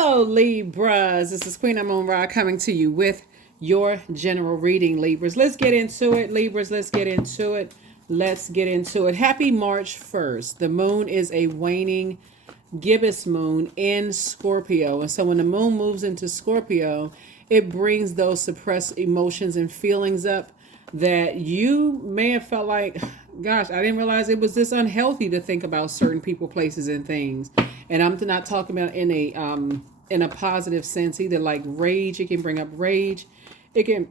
Hello, Libras. This is Queen Amun Ra coming to you with your general reading, Libras. Let's get into it, Libras. Let's get into it. Let's get into it. Happy March 1st. The moon is a waning gibbous moon in Scorpio. And so when the moon moves into Scorpio, it brings those suppressed emotions and feelings up that you may have felt like, gosh, I didn't realize it was this unhealthy to think about certain people, places, and things. And I'm not talking about in a positive sense either, like rage. It can bring up rage. It can,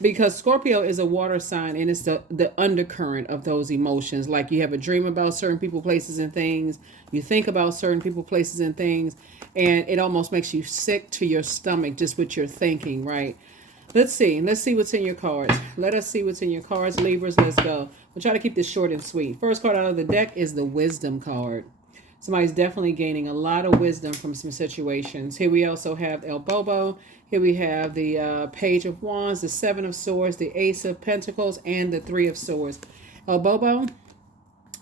because Scorpio is a water sign, and it's the undercurrent of those emotions. Like you have a dream about certain people, places, and things. You think about certain people, places, and things, and it almost makes you sick to your stomach just with your thinking, right? Let's see what's in your cards. Let us see what's in your cards, Libras. Let's go. We'll try to keep this short and sweet. First card out of the deck is the Wisdom card. Somebody's definitely gaining a lot of wisdom from some situations. Here we also have El Bobo. Here we have the Page of Wands, the Seven of Swords, the Ace of Pentacles, and the Three of Swords. El Bobo,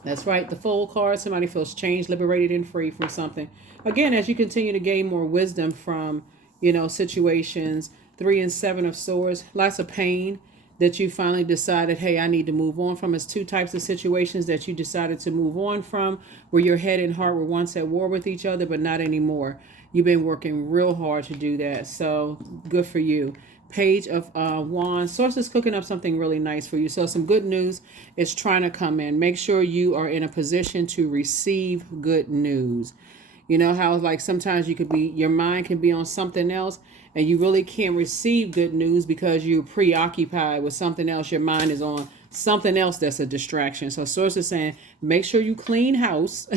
that's right, the Fool card. Somebody feels changed, liberated, and free from something. Again, as you continue to gain more wisdom from, situations. 3 and 7 of Swords, lots of pain that you finally decided, hey, I need to move on from. It's two types of situations that you decided to move on from, where your head and heart were once at war with each other, but not anymore. You've been working real hard to do that, so good for you. Page of Wands. Source is cooking up something really nice for you. So some good news is trying to come in. Make sure you are in a position to receive good news. You know how like sometimes your mind can be on something else, and you really can't receive good news because you're preoccupied with something else. Your mind is on something else that's a distraction. So source is saying, make sure you clean house,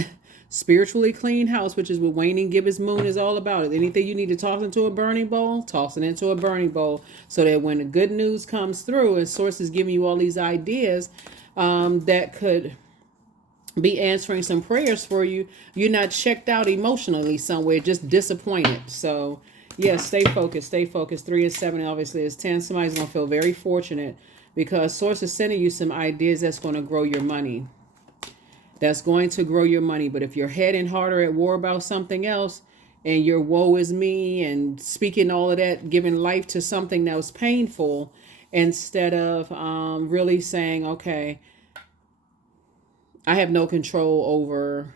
spiritually clean house, which is what waning gibbous moon is all about. Anything you need to toss into a burning bowl, toss it into a burning bowl, so that when the good news comes through, and source is giving you all these ideas that could be answering some prayers for you, you're not checked out emotionally somewhere, just disappointed. So yeah, stay focused. 3 and 7 obviously is 10. Somebody's going to feel very fortunate because source is sending you some ideas that's going to grow your money. That's going to grow your money. But if your head and heart are at war about something else, and your woe is me and speaking all of that, giving life to something that was painful, instead of really saying, okay, I have no control over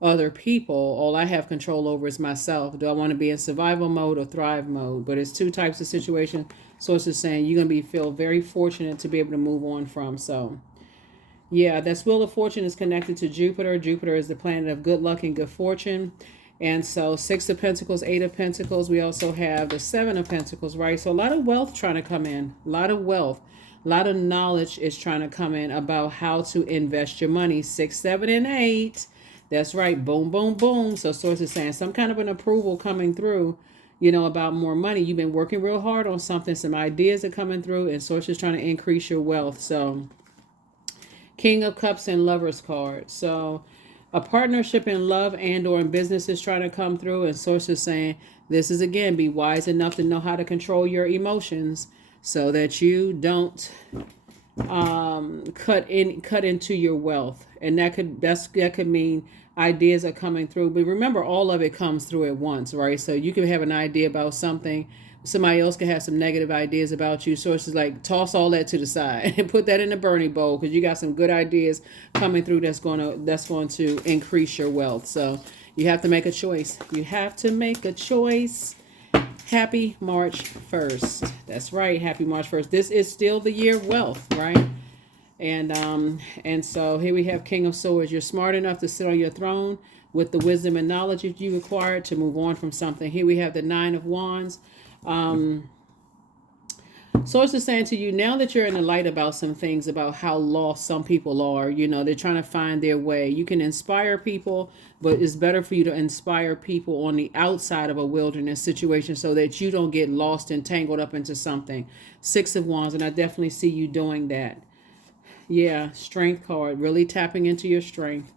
other people. All I have control over is myself. Do I want to be in survival mode or thrive mode? But it's two types of situations. Source is saying you're going to feel very fortunate to be able to move on from. So yeah, that's Wheel of Fortune is connected to Jupiter. Jupiter is the planet of good luck and good fortune. And so 6 of Pentacles, 8 of Pentacles. We also have the 7 of Pentacles, right? So a lot of wealth trying to come in. A lot of wealth. A lot of knowledge is trying to come in about how to invest your money. 6, 7, and 8. That's right. Boom, boom, boom. So source is saying some kind of an approval coming through, about more money. You've been working real hard on something. Some ideas are coming through, and source is trying to increase your wealth. So King of Cups and Lovers card. So a partnership in love and or in business is trying to come through, and source is saying this is, again, be wise enough to know how to control your emotions so that you don't cut into your wealth. And that could mean ideas are coming through, but remember, all of it comes through at once, right? So you can have an idea about something, somebody else can have some negative ideas about you. Sources like toss all that to the side and put that in the burning bowl, because you got some good ideas coming through that's going to increase your wealth. So you have to make a choice. Happy March 1st. That's right. Happy March 1st. This is still the year of wealth, right? And so here we have King of Swords. You're smart enough to sit on your throne with the wisdom and knowledge that you acquired to move on from something. Here we have the 9 of Wands. Source is saying to you, now that you're in the light about some things, about how lost some people are, they're trying to find their way. You can inspire people, but it's better for you to inspire people on the outside of a wilderness situation so that you don't get lost and tangled up into something. 6 of Wands, and I definitely see you doing that. Yeah, Strength card, really tapping into your strength.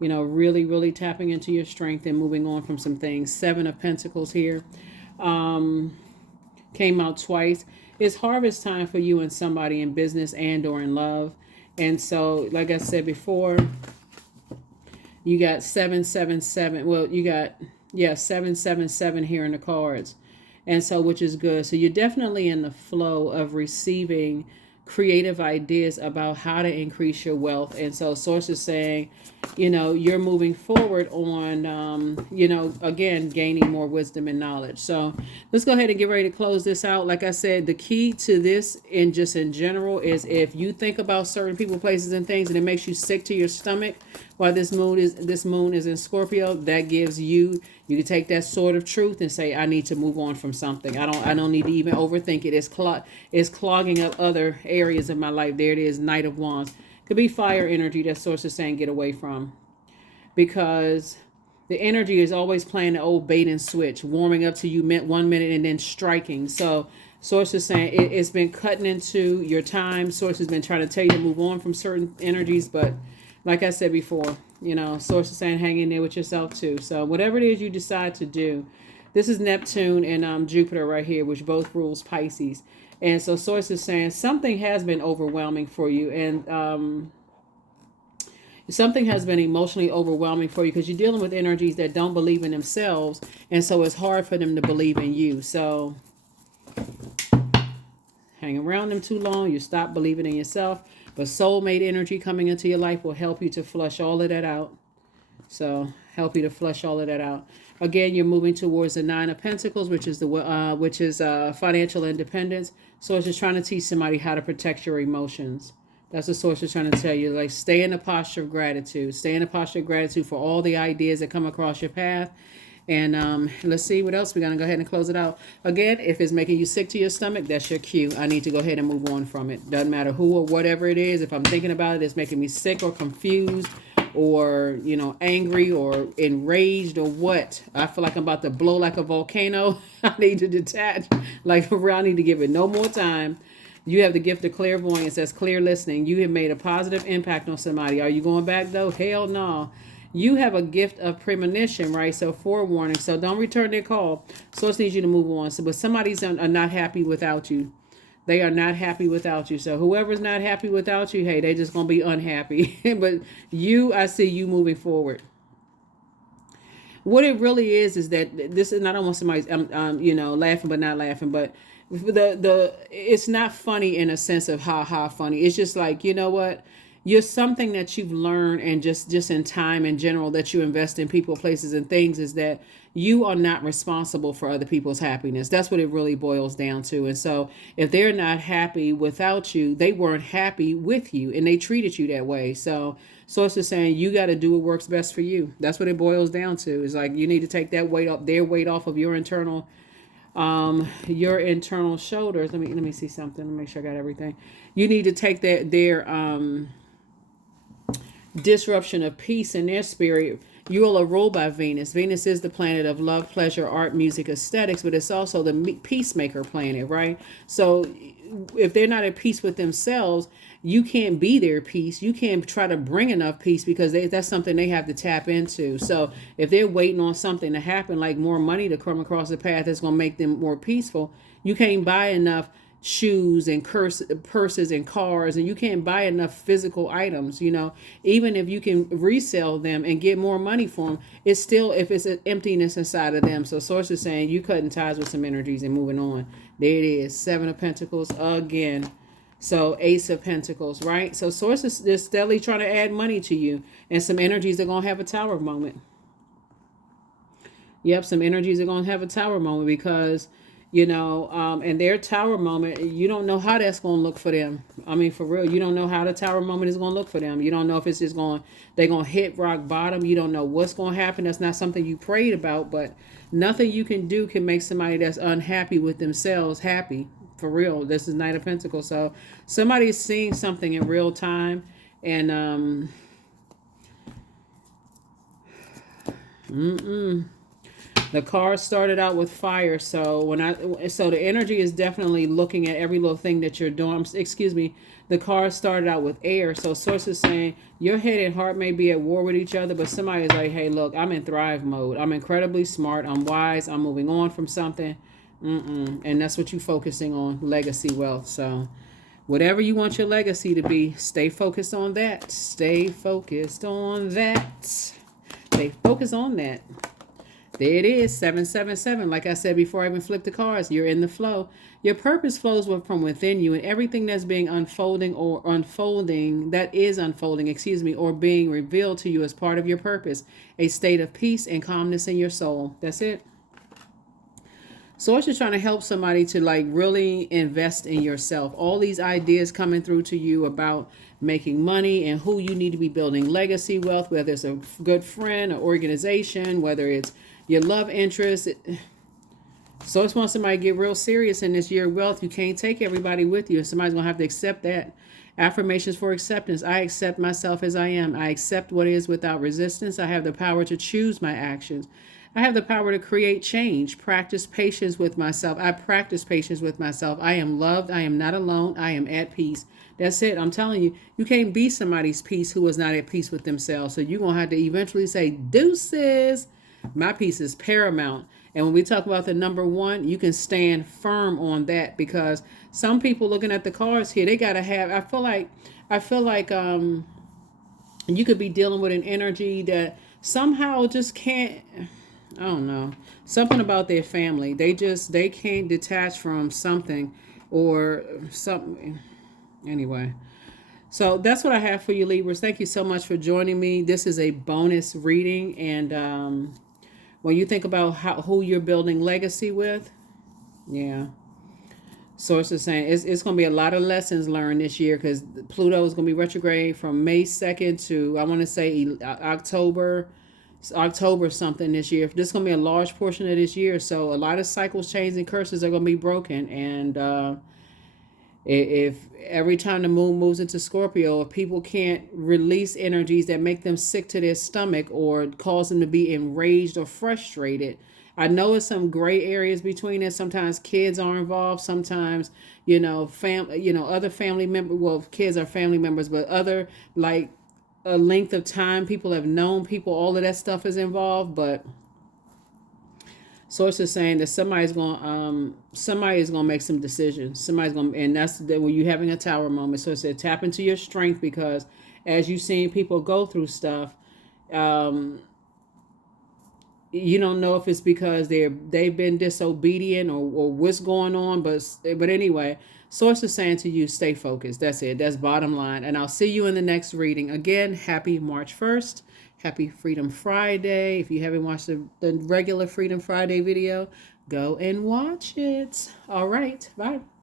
Really, really tapping into your strength and moving on from some things. 7 of Pentacles here. Came out twice. It's harvest time for you and somebody in business and or in love. And so, like I said before, you got 777. Well, you got Yeah, 777 here in the cards. And so, which is good. So you're definitely in the flow of receiving creative ideas about how to increase your wealth. And so source is saying, you're moving forward on, again, gaining more wisdom and knowledge. So let's go ahead and get ready to close this out. Like I said, the key to this in general is if you think about certain people, places, and things, and it makes you sick to your stomach while this moon is in Scorpio, that gives you can take that sword of truth and say, I need to move on from something. I don't need to even overthink it. It's clogging up other areas of my life. There it is, Knight of Wands. Could be fire energy that source is saying get away from. Because the energy is always playing the old bait and switch, warming up to you 1 minute and then striking. So source is saying it's been cutting into your time. Source has been trying to tell you to move on from certain energies, but like I said before, source is saying hang in there with yourself too. So whatever it is you decide to do, this is Neptune and Jupiter right here, which both rules Pisces. And so source is saying something has been overwhelming for you, and something has been emotionally overwhelming for you because you're dealing with energies that don't believe in themselves, and so it's hard for them to believe in you. So hang around them too long, you stop believing in yourself. But soulmate energy coming into your life will help you to flush all of that out. So help you to flush all of that out. Again, you're moving towards the Nine of Pentacles, which is financial independence. So it's just trying to teach somebody how to protect your emotions. That's what source is trying to tell you. Like, stay in a posture of gratitude. Stay in a posture of gratitude for all the ideas that come across your path. And let's see what else. We're going to go ahead and close it out. Again, if it's making you sick to your stomach, that's your cue. I need to go ahead and move on from it. Doesn't matter who or whatever it is. If I'm thinking about it, it's making me sick or confused or, angry or enraged or what. I feel like I'm about to blow like a volcano. I need to detach. Like, I need to give it no more time. You have the gift of clairvoyance. That's clear listening. You have made a positive impact on somebody. Are you going back, though? Hell no. You have a gift of premonition, right? So forewarning. So don't return their call. Source needs you to move on. So, but somebody's are not happy without you. They are not happy without you. So whoever's not happy without you, hey, they just going to be unhappy. But I see you moving forward. What it really is that this is not, I don't want somebody, laughing but not laughing, but it's not funny in a sense of ha funny. It's just like, you know what? You're something that you've learned, and just in time in general that you invest in people, places, and things, is that you are not responsible for other people's happiness. That's what it really boils down to. And so if they're not happy without you, they weren't happy with you, and they treated you that way. So source is saying you got to do what works best for you. That's what it boils down to. It's like you need to take that weight up, their weight off of your internal shoulders. Let me see something. Let me make sure I got everything. You need to take their disruption of peace in their spirit. You are ruled by Venus. Venus is the planet of love, pleasure, art, music, aesthetics, but it's also the peacemaker planet, right? So if they're not at peace with themselves, you can't be their peace. You can't try to bring enough peace because that's something they have to tap into. So if they're waiting on something to happen, like more money to come across the path that's going to make them more peaceful, you can't buy enough shoes and purses and cars, and you can't buy enough physical items. Even if you can resell them and get more money for them, it's still, if it's an emptiness inside of them. So source is saying you cutting ties with some energies and moving on. There it is, Seven of Pentacles again. So Ace of Pentacles, right? So source is just steadily trying to add money to you, and some energies are going to have a tower moment. Yep, some energies are going to have a tower moment because and their tower moment, you don't know how that's going to look for them. I mean, for real, you don't know how the tower moment is going to look for them. You don't know if it's just they're going to hit rock bottom. You don't know what's going to happen. That's not something you prayed about, but nothing you can do can make somebody that's unhappy with themselves happy. For real, this is Knight of Pentacles. So somebody's seeing something in real time, and the card started out with fire, so the energy is definitely looking at every little thing that you're doing. Excuse me. The card started out with air, so source is saying your head and heart may be at war with each other, but somebody is like, hey, look, I'm in thrive mode. I'm incredibly smart. I'm wise. I'm moving on from something. And that's what you're focusing on, legacy wealth. So whatever you want your legacy to be, stay focused on that. Stay focused on that. Stay focused on that. There it is, 777. Like I said before, I even flipped the cards. You're in the flow. Your purpose flows from within you, and everything that's being that is unfolding, excuse me, or being revealed to you as part of your purpose, a state of peace and calmness in your soul. That's it. So it's just trying to help somebody to like really invest in yourself. All these ideas coming through to you about making money and who you need to be building legacy wealth, whether it's a good friend, or organization, whether it's your love interest. So it's when somebody get real serious in this year of wealth. You can't take everybody with you. Somebody's gonna have to accept that. Affirmations for acceptance. I accept myself as I am. I accept what is without resistance. I have the power to choose my actions. I have the power to create change. Practice patience with myself. I practice patience with myself. I am loved. I am not alone. I am at peace. That's it. I'm telling you, you can't be somebody's peace who is not at peace with themselves. So you're going to have to eventually say, deuces. My peace is paramount. And when we talk about the number one, you can stand firm on that, because some people looking at the cards here, they got to have, I feel like you could be dealing with an energy that somehow just can't, I don't know, something about their family. They can't detach from something or something. Anyway, so that's what I have for you, Libras. Thank you so much for joining me. This is a bonus reading, and when you think about who you're building legacy with, yeah. Source is saying it's going to be a lot of lessons learned this year, because Pluto is going to be retrograde from May 2nd to, I want to say, October something this year. This is going to be a large portion of this year. So a lot of cycles, chains, and curses are going to be broken. And if every time the moon moves into Scorpio, if people can't release energies that make them sick to their stomach or cause them to be enraged or frustrated, I know it's some gray areas between it. Sometimes kids are involved. Sometimes, other family members. Well, kids are family members, but other, like, a length of time people have known people. All of that stuff is involved. But source is saying that somebody is gonna make some decisions. Somebody's gonna, and that's that when you're having a tower moment. So it said tap into your strength, because as you've seen people go through stuff, you don't know if it's because they've been disobedient, or what's going on, but anyway, source is saying to you, stay focused. That's it. That's bottom line. And I'll see you in the next reading. Again, happy March 1st. Happy Freedom Friday. If you haven't watched the regular Freedom Friday video, go and watch it. All right. Bye.